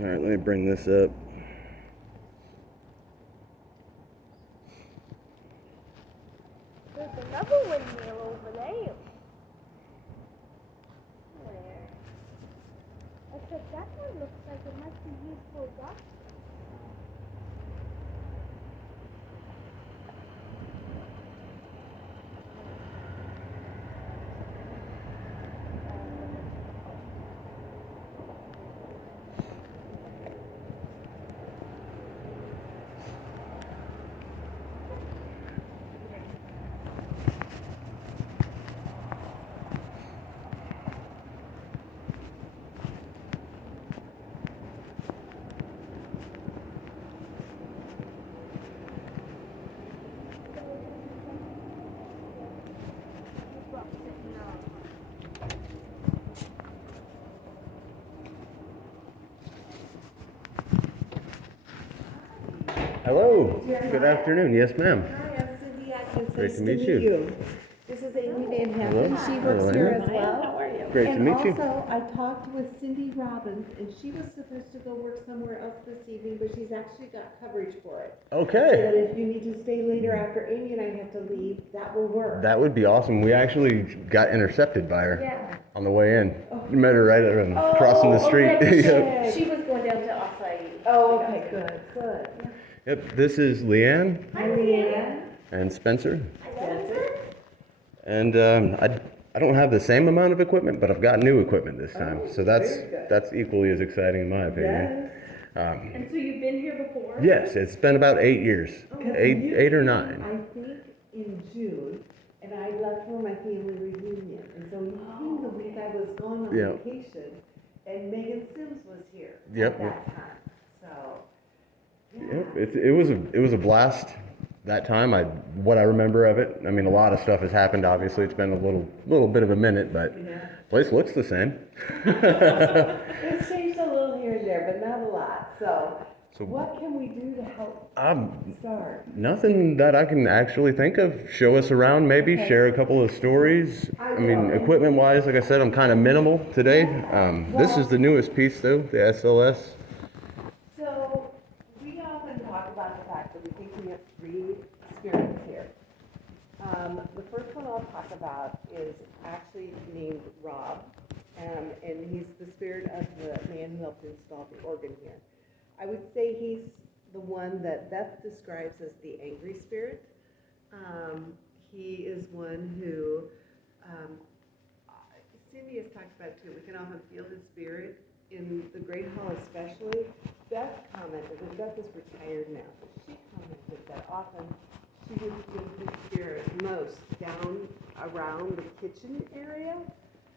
All right, let me bring this up. There's another windmill over there. Where? Except that one looks like it might be used for rock. Hello. Good afternoon. Yes, ma'am. Hi, I'm Cindy Atkins. Great Nice to meet you. This is Amy Van Hello. Hampton. She Hello, works here Amy. as well. How are you? Great to meet you. And also, I talked with Cindy Robbins, and she was supposed to go work somewhere else this evening, but she's actually got coverage for it. So that Okay. if you need to stay later after Amy and I have to leave, that will work. That would be awesome. We actually got intercepted by her Yeah. on the way in. You met her right crossing the street. Okay, Yep. good. She was going down to acai. Oh, okay, good. Yep. This is Leanne Hi, Leanne. and Spencer. Spencer. And I don't have the same amount of equipment, but I've got new equipment this time. So very good. that's equally as exciting in my opinion. Yes. And so you've been here before? Yes, it's been about 8 years. Eight or nine. I think in June, and I left for my family reunion, and so he came the week I was going on Yeah. vacation, and Megan Sims was here Yep. at that time, so. Yeah. Yep, it was a blast that time. What I remember of it. I mean, a lot of stuff has happened. Obviously, it's been a little bit of a minute, but Yeah. place looks the same. It's changed a little here and there, but not a lot, so So- what can we do to help start? Nothing that I can actually think of. Show us around, maybe Okay. share a couple of stories. I I mean, will. equipment-wise, like I said, I'm kind of minimal today. This is the newest piece, though, the SLS. So, we often talk about the fact that we think we have three spirits here. The first one I'll talk about is actually named Rob, and he's the spirit of the man who helped install the organ here. I would say he's the one that Beth describes as the angry spirit. He is one who, Cindy has talked about too, we can often feel his spirit in the Great Hall especially. Beth commented, and Beth is retired now, but she commented that often she would feel his spirit most down around the kitchen area.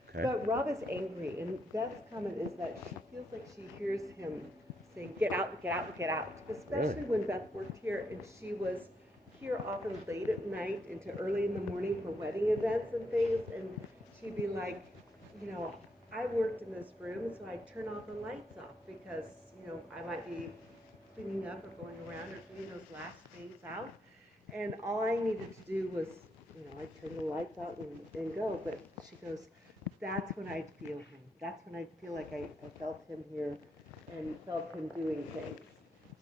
Okay. But Rob is angry, and Beth's comment is that she feels like she hears him saying, "Get out, get out, get out." Especially when Beth worked here, and she was here often late at night into early in the morning for wedding events and things, and she'd be like, I worked in this room, so I turn all the lights off because, I might be cleaning up or going around or getting those last things out. And all I needed to do was, I'd turn the lights out and go. But she goes, that's when I'd feel him. That's when I'd feel like I felt him here and felt him doing things.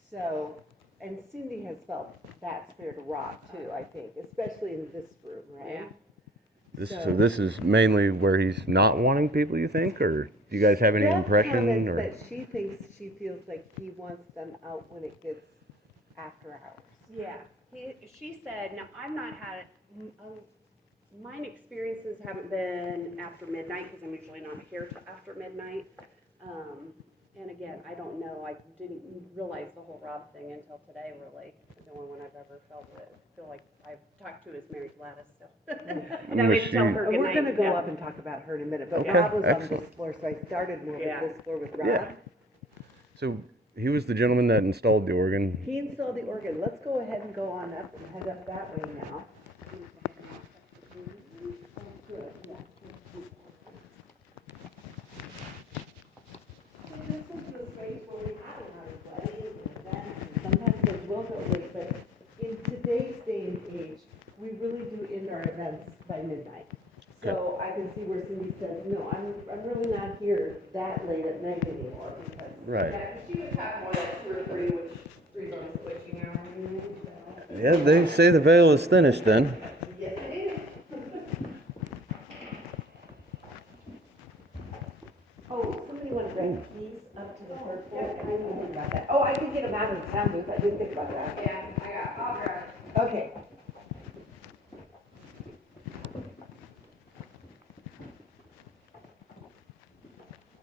So, and Cindy has felt that spirit of Rob too, I think, especially in this room, right? Yeah. So this is mainly where he's not wanting people, you think, or do you guys have any Beth impression? comments Or that she thinks she feels like he wants them out when it gets after hours. Yeah. She said, now I've not had, mine experiences haven't been after midnight because I'm usually not here till after midnight. And again, I don't know, I didn't realize the whole Rob thing until today, really. The only one I've ever felt it. I feel like I've talked to is Mary Gladys still. And I would tell her good We're night. gonna go Yeah. up and talk about her in a minute, but Okay, Rob was on excellent. this floor, so I started more Yeah. with this floor with Rob. Yeah. So he was the gentleman that installed the organ. He installed the organ. Let's go ahead and go on up and head up that way now. So this is the space where we have a lot of weddings and events, and sometimes those will go late, but in today's day and age, we really do end our events by midnight. So I can see where Cindy says, no, I'm really not here that late at night anymore, because Right. Yeah, 'cause she was having more like 2 or 3, which three's on switching hour anyway, so. Yeah, they say the veil is thinnest then. Yes, it is. Oh, somebody want to bring keys up to the third floor? I didn't think about that. Oh, I could get them out of the sound booth. I didn't think about that. Yeah, I'll grab it. Okay.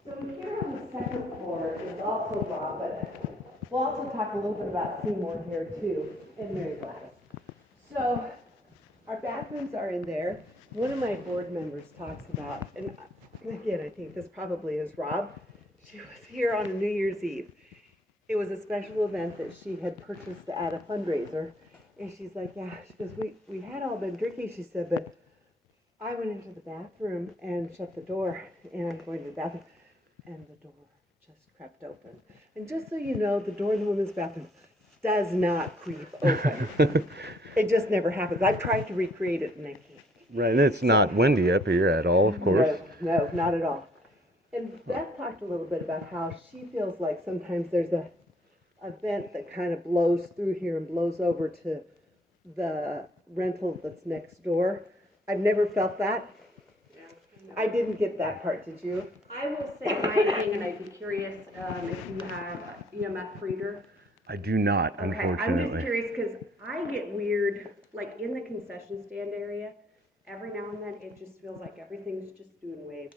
So here on the second floor is also Rob, but we'll also talk a little bit about Seymour here too, and Mary Gladys. So our bathrooms are in there. One of my board members talks about, and again, I think this probably is Rob. She was here on a New Year's Eve. It was a special event that she had purchased at a fundraiser. And she's like, yeah, she goes, we had all been drinking, she said, but I went into the bathroom and shut the door, and I'm going to the bathroom, and the door just crept open. And just so you know, the door in the women's bathroom does not creep open. It just never happens. I've tried to recreate it and I can't. Right, and it's not windy up here at all, of course. No, not at all. And Beth talked a little bit about how she feels like sometimes there's a vent that kind of blows through here and blows over to the rental that's next door. I've never felt that. I didn't get that part, did you? I will say my thing, and I'd be curious if you have EMF reader. I do not, Okay, I'm just unfortunately. curious because I get weird, like in the concession stand area, every now and then it just feels like everything's just doing waves.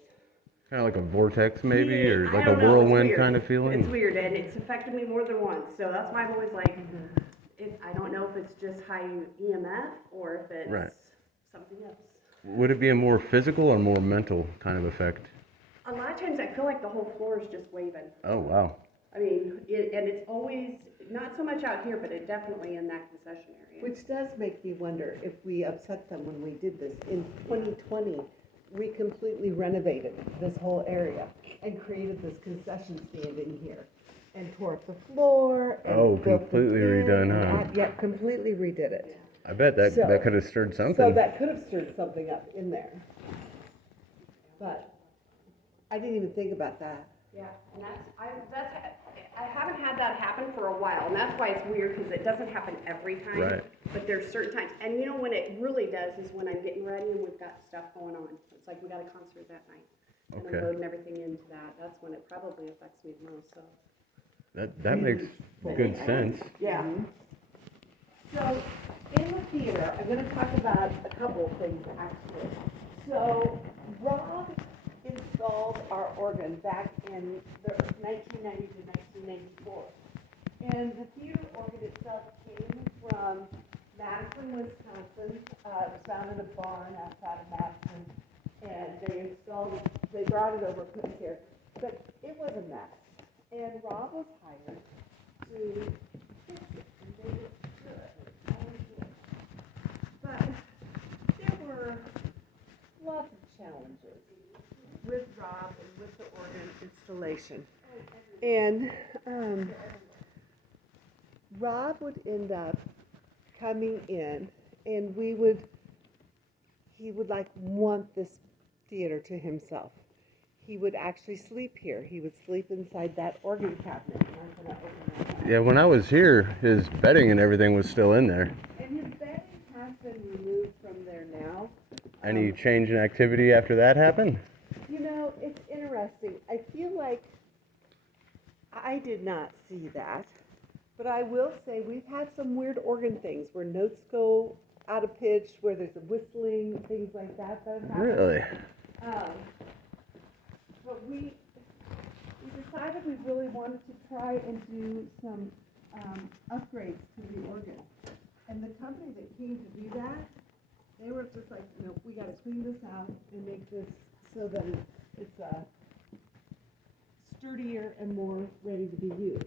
Kind of like a vortex maybe, Yeah, or I like a don't know, it's whirlwind weird. kind of feeling. It's weird, and it's affected me more than once, so that's why I'm always like, I don't know if it's just high EMF or if it's Right. something else. Would it be a more physical or more mental kind of effect? A lot of times I feel like the whole floor is just waving. Oh, wow. I mean, and it's always, not so much out here, but it definitely in that concession area. Which does make me wonder if we upset them when we did this. In 2020, we completely renovated this whole area and created this concession stand in here and tore up the floor. And Oh, built the completely thing redone, and huh? Yeah, completely redid it. I bet that So- that could have stirred something. So that could have stirred something up in there. But I didn't even think about that. Yeah, and I haven't had that happen for a while, and that's why it's weird, because it doesn't happen every time. Right. But there's certain times, and you know when it really does is when I'm getting ready and we've got stuff going on. It's like we got a concert that night. And Okay. I'm loading everything into that. That's when it probably affects me the most, so. That makes good sense. Yeah. So, in the theater, I'm gonna talk about a couple of things actually. So, Rob installed our organ back in the 1990 to 1994. And the theater organ itself came from Madison, Wisconsin. It was found in a barn outside of Madison. And they installed it, they brought it over, put it here. But it was a mess. And Rob was hired to fix it, and they did good. Always did. But there were lots of challenges with Rob and with the organ installation. And Rob would end up coming in, and he would like want this theater to himself. He would actually sleep here. He would sleep inside that organ cabinet. And I'm gonna open that up. Yeah, when I was here, his bedding and everything was still in there. And his bedding has been removed from there now. Any change in activity after that happened? You know, it's interesting. I feel like I did not see that, but I will say we've had some weird organ things where notes go out of pitch, where there's a whistling, things like that have happened. Really? But we decided we really wanted to try and do some upgrades to the organ. And the company that came to do that, they were just like, you know, we gotta clean this out and make this so that it's sturdier and more ready to be used.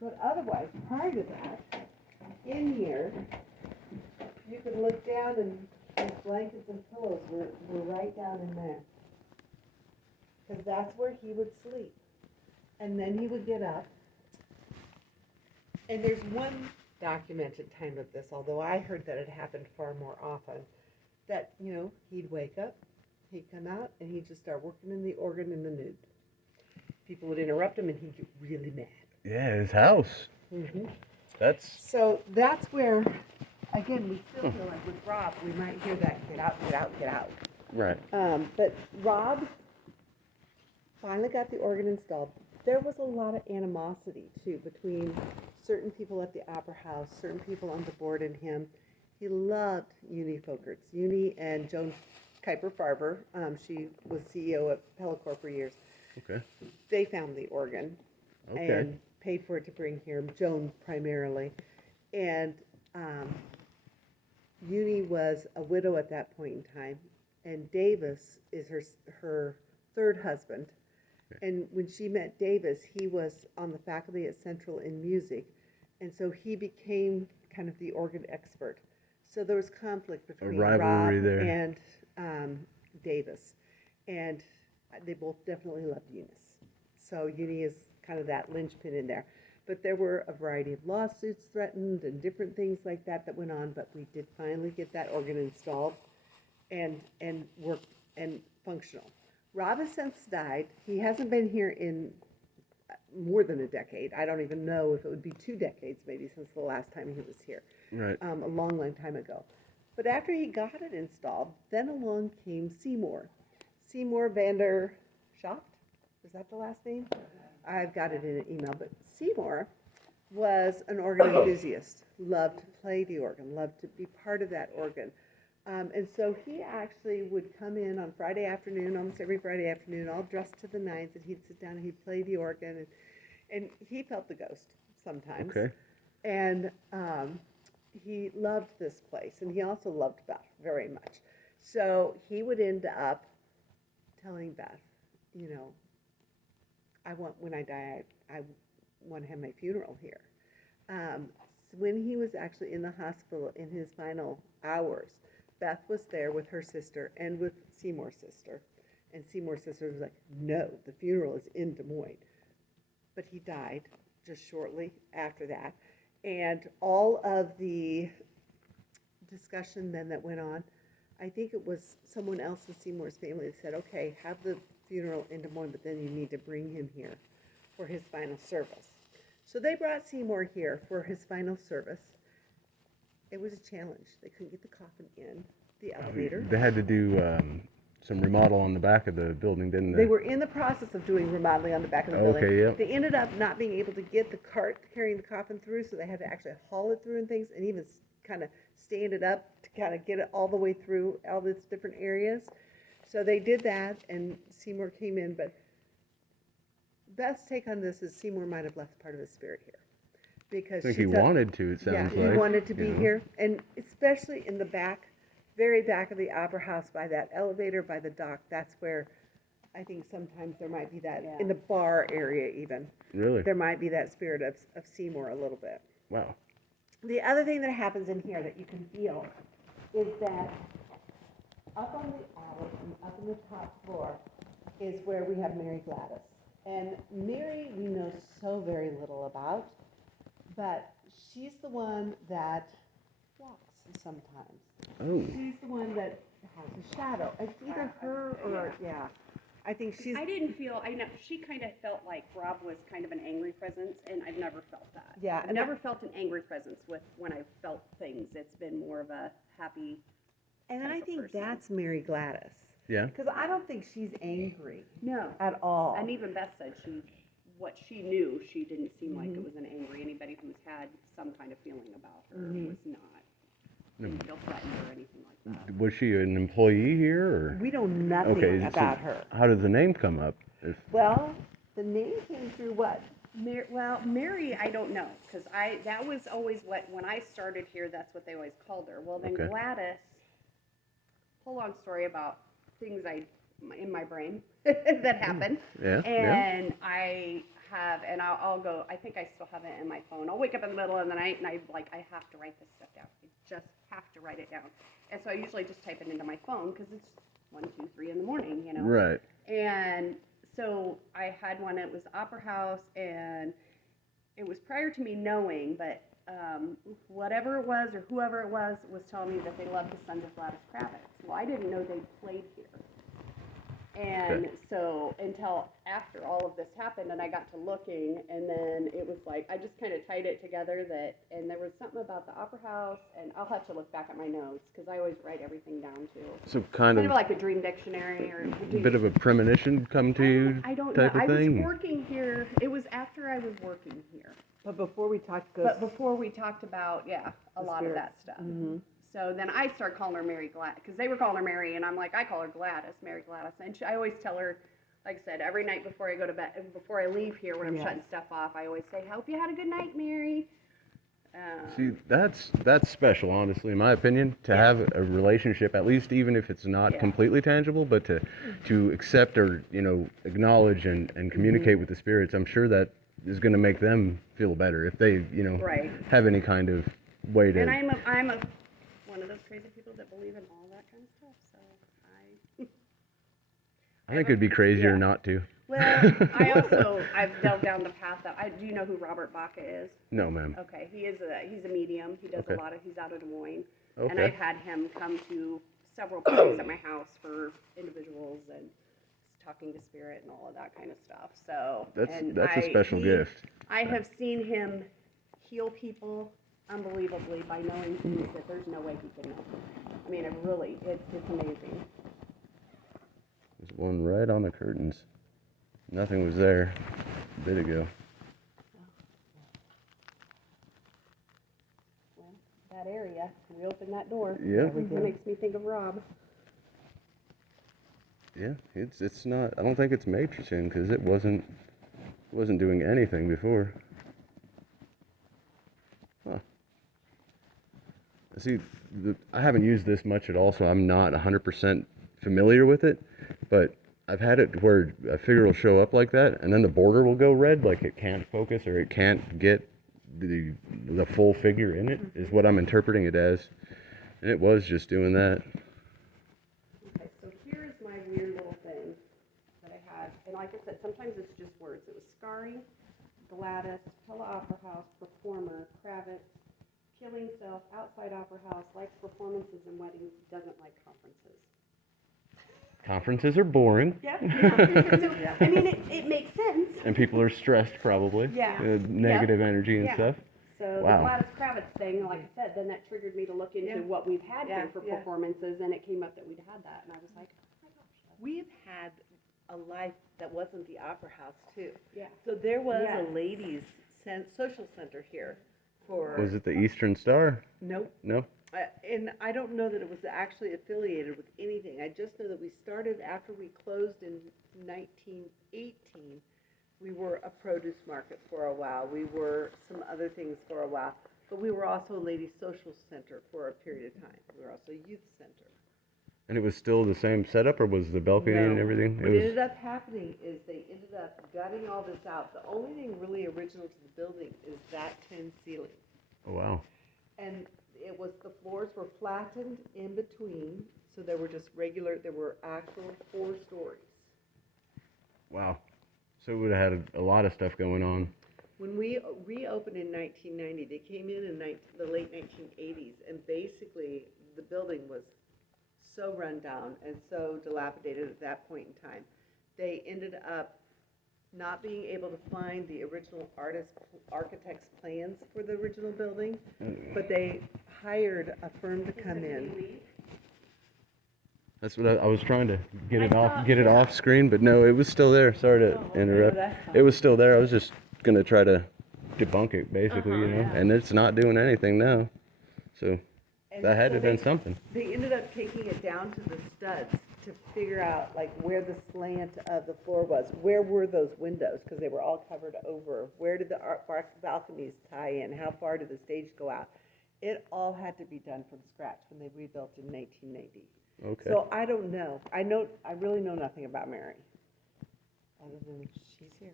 But otherwise, prior to that, in here, you can look down and these blankets and pillows were right down in there. Because that's where he would sleep. And then he would get up. And there's one documented time of this, although I heard that it happened far more often, that, you know, he'd wake up, he'd come out, and he'd just start working in the organ in the nude. people would interrupt him and he'd get really mad. Yeah, his house. Mm-hmm. That's So that's where, again, we still feel like with Rob, we might hear that get out, get out, get out. right. But Rob finally got the organ installed. There was a lot of animosity too between certain people at the Opera House, certain people on the board, and him. He loved Uni Folkerts. Uni and Joan Kuiper Farber, she was CEO at Pella for years. Okay. They found the organ Okay. and paid for it to bring here. Joan primarily, and Uni was a widow at that point in time, and Davis is her third husband. And when she met Davis, he was on the faculty at Central in music, and so he became kind of the organ expert. So there was conflict between rivalry Rob there. and Davis, and they both definitely loved Eunice. So Uni is kind of that linchpin in there. But there were a variety of lawsuits threatened and different things like that that went on, but we did finally get that organ installed and worked and functional. Rob has since died. He hasn't been here in more than a decade. I don't even know if it would be 2 decades maybe since the last time he was here. Right. A long, long time ago. But after he got it installed, then along came Seymour. Seymour Vander Schacht? Is that the last name? I've got it in an email, but Seymour was an organ enthusiast, loved to play the organ, loved to be part of that organ. And so he actually would come in on Friday afternoon, almost every Friday afternoon, all dressed to the nines, and he'd sit down and he'd play the organ, and he felt the ghost sometimes. Okay. And he loved this place, and he also loved Beth very much. So he would end up telling Beth, you know, when I die, I want to have my funeral here. When he was actually in the hospital in his final hours, Beth was there with her sister and with Seymour's sister. And Seymour's sister was like, no, the funeral is in Des Moines. But he died just shortly after that. And all of the discussion then that went on, I think it was someone else in Seymour's family that said, okay, have the funeral in Des Moines, but then you need to bring him here for his final service. So they brought Seymour here for his final service. It was a challenge. They couldn't get the coffin in the elevator. They had to do some remodel on the back of the building, didn't they? They were in the process of doing remodeling on the back of the building. Okay, yeah. They ended up not being able to get the cart carrying the coffin through, so they had to actually haul it through and things, and even kind of stand it up to kind of get it all the way through all these different areas. So they did that, and Seymour came in, but Beth's take on this is Seymour might have left part of his spirit here. Because I think she he felt- wanted to, it sounds Yeah, like. he wanted to be you know. here, and especially in the back, very back of the Opera House, by that elevator, by the dock, that's where I think sometimes there might be that, Yeah. in the bar area even, Really? there might be that spirit of Seymour a little bit. Wow. The other thing that happens in here that you can feel is that up on the attic and up in the top floor is where we have Mary Gladys. And Mary we know so very little about, but she's the one that walks sometimes. Oh. She's the one that has a shadow. It's either her or, yeah. I think she's, I didn't feel, I know, she kind of felt like Rob was kind of an angry presence, and I've never felt that. Yeah, I've and never felt an angry presence when I've felt things. It's been more of a happy, and type I of think person. that's Mary Gladys. Yeah? Because I don't think she's angry no. at all. And even Beth said what she knew, she didn't seem like Mm-hmm. it was an angry. Anybody who's had some kind of feeling about her Mm-hmm. was not, didn't feel threatened or anything like that. Was she an employee here, or? We know nothing Okay, so about her. how does the name come up? Well, the name came through what? Mary, I don't know, because that was always when I started here, that's what they always called her. Well, then Okay. Gladys, whole long story about things in my brain that happened. Yeah, And I'll go, I think I still have it in my phone. I'll wake up in the middle of the night and I have to write this stuff down. I just have to write it down. And so I usually just type it into my phone because it's 1, 2, 3 in the morning, you know. Right. And so I had one, it was Opera House, and it was prior to me knowing, but whatever it was or whoever it was telling me that they loved the Sons of Gladys Kravitz. Well, I didn't know they played here. And Okay. so until after all of this happened and I got to looking, and then it was like, I just kind of tied it together that, and there was something about the Opera House, and I'll have to look back at my notes because I always write everything down too. So Kind of like a dream dictionary or a bit of a premonition come to you I don't know. type of I was thing? working here. It was after I was working here. But before we talk, But before we talked about, yeah, a The lot of that spirits. stuff. Mhm. So then I started calling her Mary Gladys, because they were calling her Mary, and I'm like, I call her Gladys, Mary Gladys. And I always tell her, like I said, every night before I go to bed, before I leave here, when I'm Yes. shutting stuff off, I always say, hope you had a good night, Mary. See, that's special, honestly, in my opinion, to have a relationship, at least even if it's not Yeah. completely tangible, but to accept or acknowledge and communicate with the spirits. I'm sure that is going to make them feel better if they Right. have any kind of way to. And I'm a one of those crazy people that believe in all that kind of stuff. So I think it'd be crazier yeah. not to. I've delved down the path that do you know who Robert Baca is? No, ma'am. Okay, he's a medium. He does Okay. he's out of Des Moines. Okay. And I've had him come to several parties at my house for individuals and talking to spirit and all of that kind of stuff. So That's a special gift. I have seen him heal people unbelievably by knowing things that there's no way he could know. I mean, it's amazing. There's one right on the curtains. Nothing was there a bit ago. Well, that area, we opened that door. Yeah. It makes me think of Rob. Yeah, it's not. I don't think it's matrixing because it wasn't doing anything before. Huh. See, I haven't used this much at all, so I'm not 100% familiar with it. But I've had it where a figure will show up like that, and then the border will go red, like it can't focus or it can't get the full figure in it. Is what I'm interpreting it as, and it was just doing that. Okay, so here's my weird little thing that I had, and like I said, sometimes it's just words. It was scarring, Gladys, Pella Opera House, performer, Kravitz, killing self, outside Opera House, likes performances and weddings, doesn't like conferences. Conferences are boring. Yeah. So, I mean, it makes sense. And people are stressed, probably. Yeah. Negative energy and Yeah. stuff. So Wow. the Gladys Kravitz thing, like I said, then that triggered me to look into what we've had here for performances, and it came up that we'd had that, and I was like, oh my gosh. We've had a life that wasn't the Opera House too. Yeah. So there was Yes. a ladies' social center here for. Was it the Eastern Star? Nope. No? And I don't know that it was actually affiliated with anything. I just know that we started after we closed in 1918. We were a produce market for a while. We were some other things for a while. But we were also a ladies' social center for a period of time. We were also a youth center. And it was still the same setup, or was the balcony and everything? What ended up happening is they ended up gutting all this out. The only thing really original to the building is that tin ceiling. Oh, wow. And the floors were flattened in between, so there were actual 4 stories. Wow. So it would have had a lot of stuff going on. When we reopened in 1990, they came in the late 1980s, and basically the building was so run down and so dilapidated at that point in time. They ended up not being able to find the original architect's plans for the original building, but they hired a firm to come in. That's what I was trying to get it off screen, but no, it was still there. Sorry to interrupt. It was still there. I was just gonna try to debunk it, basically, and it's not doing anything now. So that had to have been something. They ended up taking it down to the studs to figure out like where the slant of the floor was. Where were those windows? Because they were all covered over. Where did the balconies tie in? How far did the stage go out? It all had to be done from scratch when they rebuilt in 1990. Okay. So I don't know. I really know nothing about Mary, other than she's here.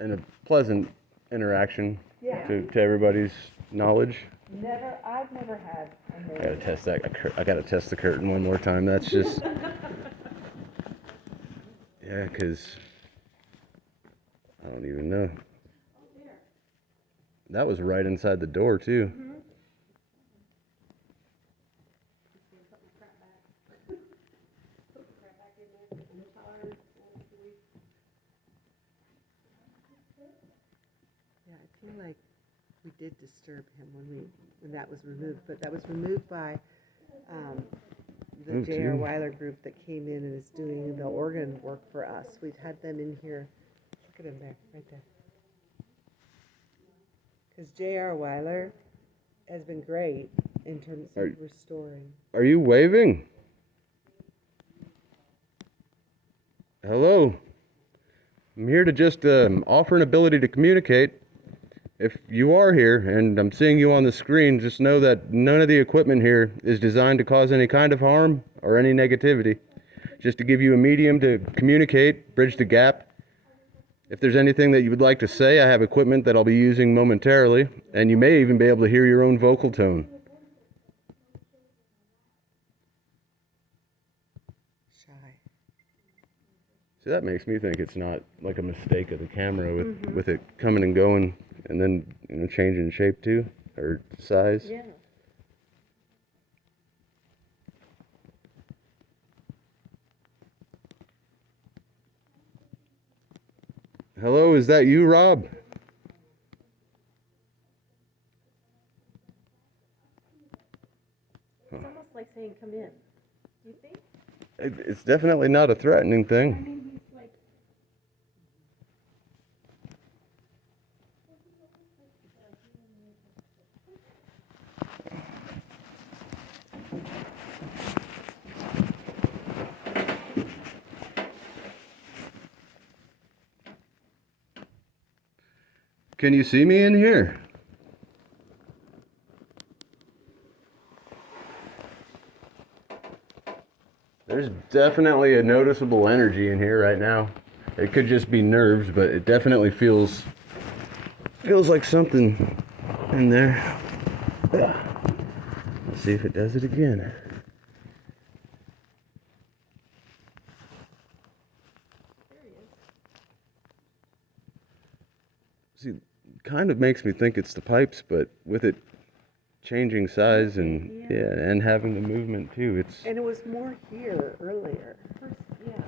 And a pleasant interaction Yeah. to everybody's knowledge. I've never had a I gotta test that. I gotta test the curtain one more time. That's just. Yeah, because I don't even know. That was right inside the door too. feel like we did disturb him when that was removed, but that was removed by, the Oh, J.R. gee. Weiler group that came in and is doing the organ work for us. We've had them in here. Look at him there, right there. Because J.R. Weiler has been great in terms of restoring. Are you waving? Hello. I'm here to just offer an ability to communicate. If you are here and I'm seeing you on the screen, just know that none of the equipment here is designed to cause any kind of harm or any negativity. Just to give you a medium to communicate, bridge the gap. If there's anything that you would like to say, I have equipment that I'll be using momentarily, and you may even be able to hear your own vocal tone. Shy. See, that makes me think it's not like a mistake of the camera with it coming and going and then changing shape too, or size. Yeah. Hello, is that you, Rob? It's almost like saying, come in. Do you think? It's definitely not a threatening I thing. mean, he's like, Can you see me in here? There's definitely a noticeable energy in here right now. It could just be nerves, but it definitely feels like something in there. Ugh. Let's see if it does it again. See, kind of makes me think it's the pipes, but with it changing size and and having the movement too, it's And it was more here earlier. yeah.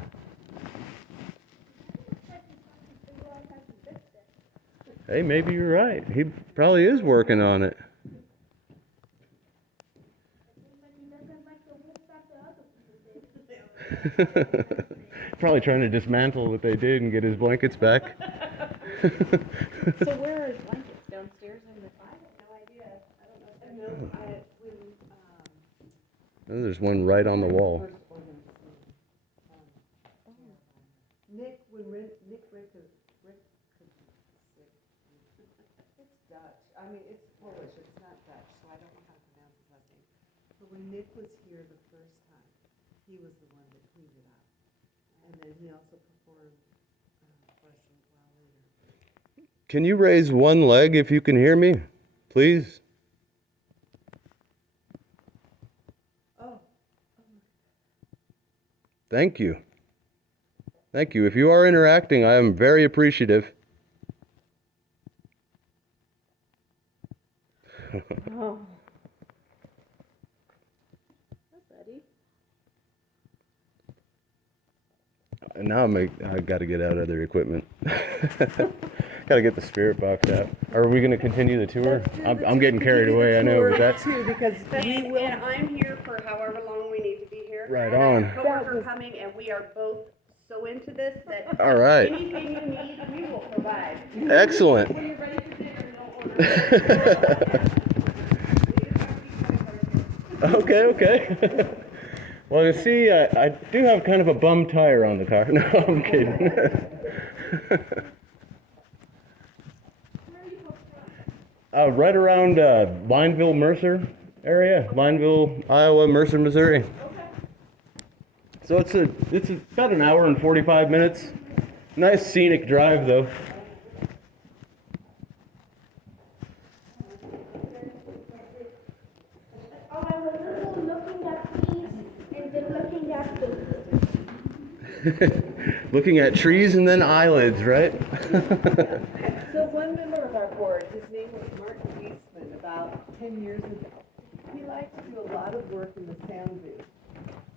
hey, maybe you're right. He probably is working on it. Probably trying to dismantle what they did and get his blankets back. So where are his blankets? Downstairs in the. I have no idea. I don't know. Oh, there's one right on the wall. Nick, Nick Rick, it's Dutch. I mean, it's Polish. It's not Dutch, so I don't know how to pronounce his last name. But when Nick was here the first time, he was the one that cleaned it up, and then he also performed for us a while later. Can you raise one leg if you can hear me, please? Oh, Thank you. Thank you. If you are interacting, I am very appreciative. Oh. That's Eddie. And now I got to get out other equipment. Got to get the spirit box out. Are we going to continue the tour? I'm getting carried away, I know, but that's too, because we will. And I'm here for however long we need to be here. Right And I on. have a coworker coming, and we are both so into this that all right. anything you need, we will provide. Excellent. When you're ready for dinner, don't order. Okay. Well, you see, I do have kind of a bum tire on the car. No, I'm kidding. Right around Lineville, Mercer area. Lineville, Iowa, Mercer, Missouri. So it's about an hour and 45 minutes. Nice scenic drive, though. Oh, I was also looking at trees and then looking at the. Looking at trees and then eyelids, right? So one member of our board, his name was Martin Eastman, about 10 years ago. He liked to do a lot of work in the sound booth.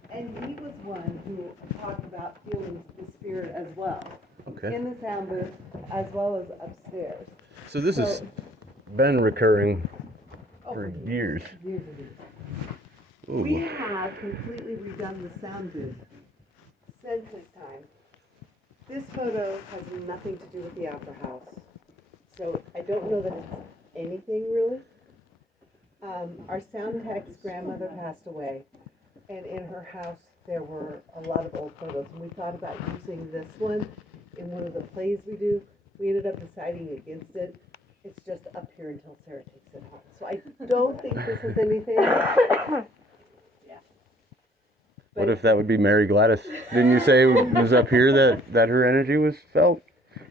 And he was one who talked about feeling the spirit as well. Okay. In the sound booth as well as upstairs. So this has been recurring Oh, for years. Years and years. Ooh. We have completely redone the sound booth since his time. This photo has nothing to do with the Opera House, so I don't know that it's anything really. Our sound tech's grandmother passed away, and in her house there were a lot of old photos, and we thought about using this one in one of the plays we do. We ended up deciding against it. It's just up here until Sarah takes it home. So I don't think this is anything. What if that would be Mary Gladys? Didn't you say it was up here that her energy was felt?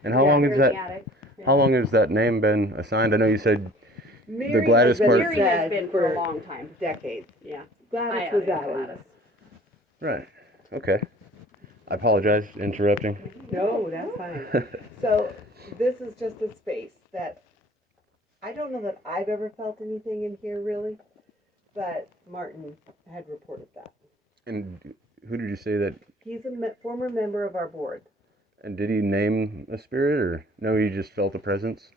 And how long Here is in the that? attic. How long has that name been assigned? I know you said Mary Gladys has been part- Mary has said been for a long time. decades. Yeah. Gladys I was added added. Gladys. right. Okay. I apologize for interrupting. No, that's fine. So this is just a space that I don't know that I've ever felt anything in here really, but Martin had reported that. And who did you say that? He's a former member of our board. And did he name a spirit, or no? He just felt a presence.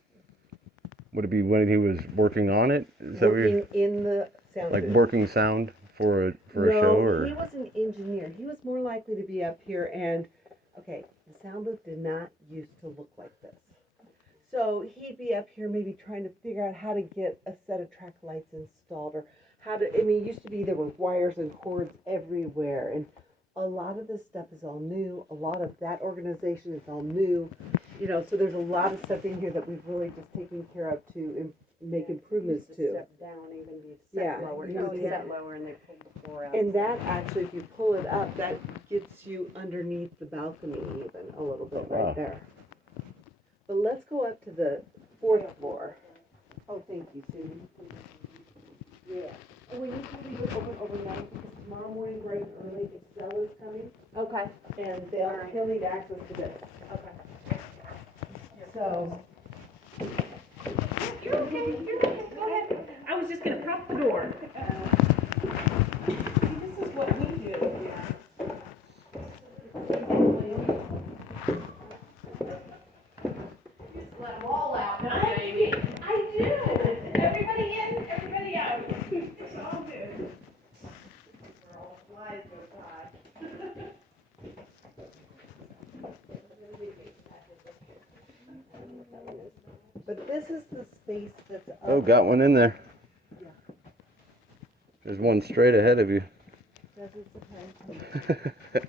Would it be when he was working on it? Is that what you're, Working in the sound like booth. working sound for a show, or? he was an engineer. He was more likely to be up here and, okay, the sound booth did not used to look like this. So he'd be up here maybe trying to figure out how to get a set of track lights installed, or how to, I mean, it used to be there were wires and cords everywhere, and a lot of this stuff is all new. A lot of that organization is all new. You know, so there's a lot of stuff in here that we've really just taken care of to make improvements to. Step down, even be Yeah. set lower. It Oh, was yeah. set lower and they pulled the floor out. And that actually, if you pull it up, that gets you underneath the balcony even a little bit Wow. right there. But let's go up to the 4th floor. Oh, thank you, Susan. Yeah. And we need to leave it open overnight because tomorrow morning, bright and early, Stella's coming, Okay. and he'll need access to this. Okay. So, You're okay. You're okay. Go ahead. I was just gonna prop the door. this is what we do. Just let them all out, huh, Amy? I do. Everybody in, everybody out. It's all good. Where all the flies go by. But this is the space that's up. Oh, got one in there. Yeah. There's one straight ahead of you. That is the pen.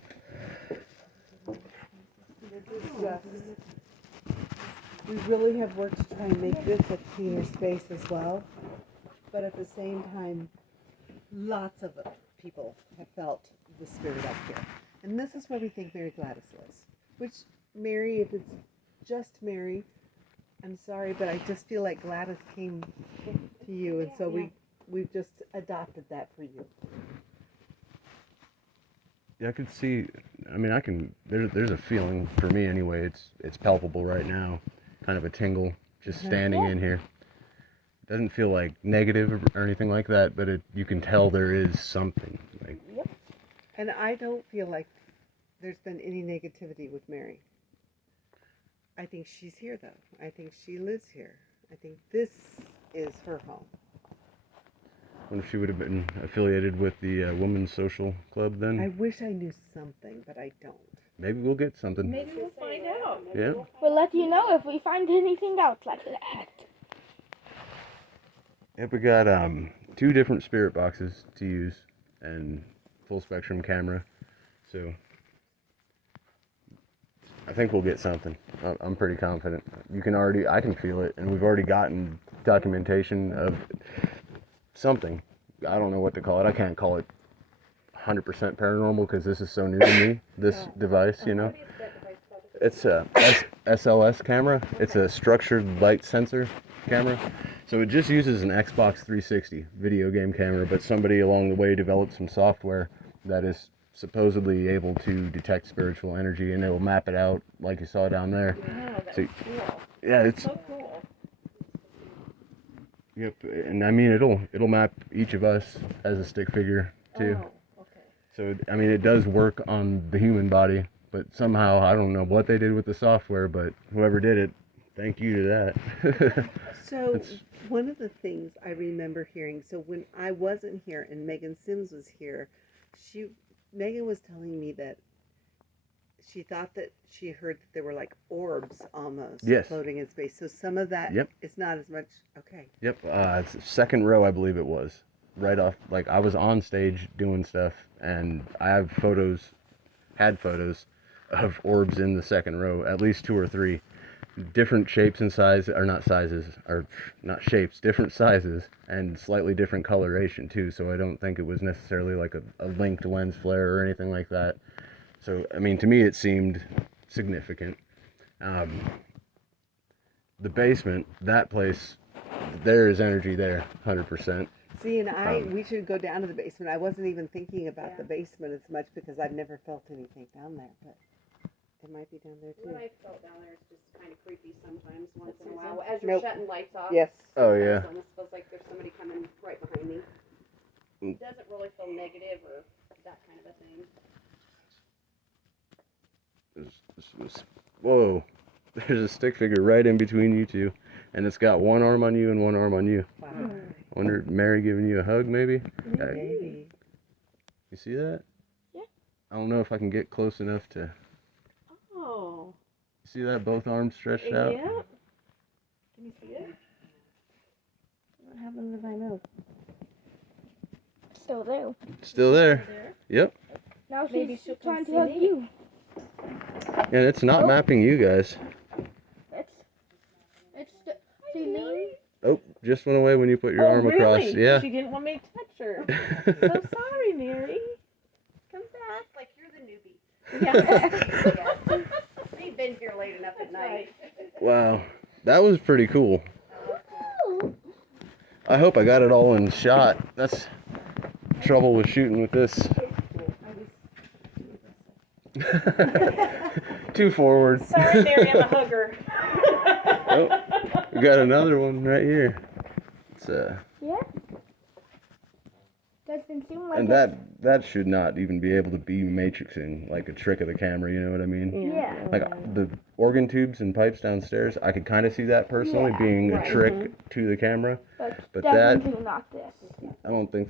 We really have worked to try and make this a cleaner space as well. But at the same time, lots of people have felt the spirit up here. And this is where we think Mary Gladys lives. Which, Mary, if it's just Mary, I'm sorry, but I just feel like Gladys came to you, and so we've just adopted that for you. Yeah, I could see. I mean, I can. There's a feeling for me anyway. It's palpable right now. Kind of a tingle just standing in here. Doesn't feel like negative or anything like that, but you can tell there is something. Like, And I don't feel like there's been any negativity with Mary. I think she's here though. I think she lives here. I think this is her home. I wonder if she would have been affiliated with the Women's Social Club then. I wish I knew something, but I don't. Maybe we'll get something. Maybe we'll find out. Yeah. We'll let you know if we find anything out like that. Yep, we got 2 different spirit boxes to use and full spectrum camera. So I think we'll get something. I'm pretty confident. I can feel it, and we've already gotten documentation of something. I don't know what to call it. I can't call it 100% paranormal because this is so new to me, this device, you know. It's a SLS camera. It's a structured light sensor camera. So it just uses an Xbox 360 video game camera, but somebody along the way developed some software that is supposedly able to detect spiritual energy, and it will map it out like you saw down there. Oh, that's So, cool. yeah, it's So cool. yep, and I mean it'll map each of us as a stick figure too. Oh, okay. So I mean it does work on the human body, but somehow I don't know what they did with the software, but whoever did it thank you to that. So, It's- one of the things I remember hearing, so when I wasn't here and Megan Sims was here, Megan was telling me that she thought that she heard that there were like orbs almost Yes. floating in space. So some of that Yep. is not as much, okay. Yep, it's second row, I believe it was. Right off, like I was on stage doing stuff, and I have had photos of orbs in the second row, at least 2 or 3, different shapes and size, or not sizes, or not shapes, different sizes, and slightly different coloration too. So I don't think it was necessarily like a linked lens flare or anything like that. So I mean, to me, it seemed significant. The basement, that place, there is energy there, 100%. See, and we should go down to the basement. I wasn't even thinking about the basement as much because I've never felt anything down there, but it might be down there What too. I felt down there is just kind of creepy sometimes, once in a while, as you're Nope. shutting lights off. Yes. Oh, sometimes yeah. It almost feels like there's somebody coming right behind me. It doesn't really feel negative or that kind of a thing. Whoa, there's a stick figure right in between you two, and it's got one arm on you and one arm on you. Wow. Wonder, Mary giving you a hug, maybe? Maybe. You see that? Yeah. I don't know if I can get close enough to. Oh. See that? Both arms stretched out? Yeah. Can you see it? What happened if I move? Still there. Still there. Yep. Now Maybe she's she'll come trying to see hug me. you. And it's not mapping you guys. See me? Oh, just went away when you put your arm across. Yeah. She didn't want me to touch her. So sorry, Mary. Come back. Like you're the newbie. Yeah. We've been here late enough at night. Wow. That was pretty cool. I hope I got it all in shot. That's trouble with shooting with this. Too forward. Sorry, Mary, I'm a hugger. Oh, we got another one right here. It's Yeah. Doesn't seem like and it's- that should not even be able to be matrixing, like a trick of the camera, you know what I mean? Yeah. Like the organ tubes and pipes downstairs, I could kind of see that personally Yeah, being right. a trick to the camera. But definitely not this. I don't think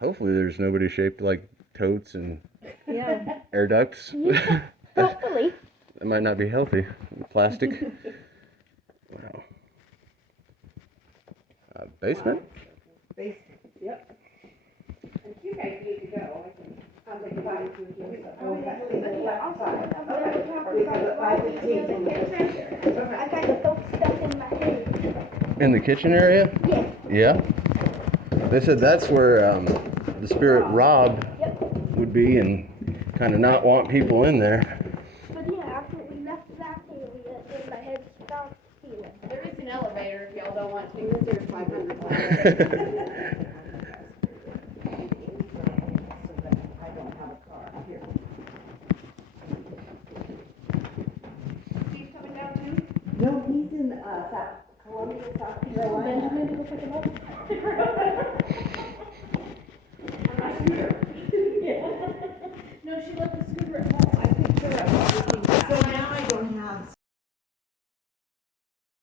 hopefully there's nobody shaped like totes and Yeah. air ducts. Yeah. Hopefully. That might not be healthy. Plastic. Wow. Basement? Basement. Yep. And if you guys need to go, I'll take you by to you. I got the folk stuff in my head. In the kitchen area? Yeah. Yeah. They said that's where the spirit Rob would be and kind of not want people in there. But yeah, after we left that area, then my head stopped feeling. There is an elevator if y'all don't want to. It's there 500. I don't have a car. Here. Steve coming down too? No, he's in Columbia, South Carolina. Benjamin to go pick him up.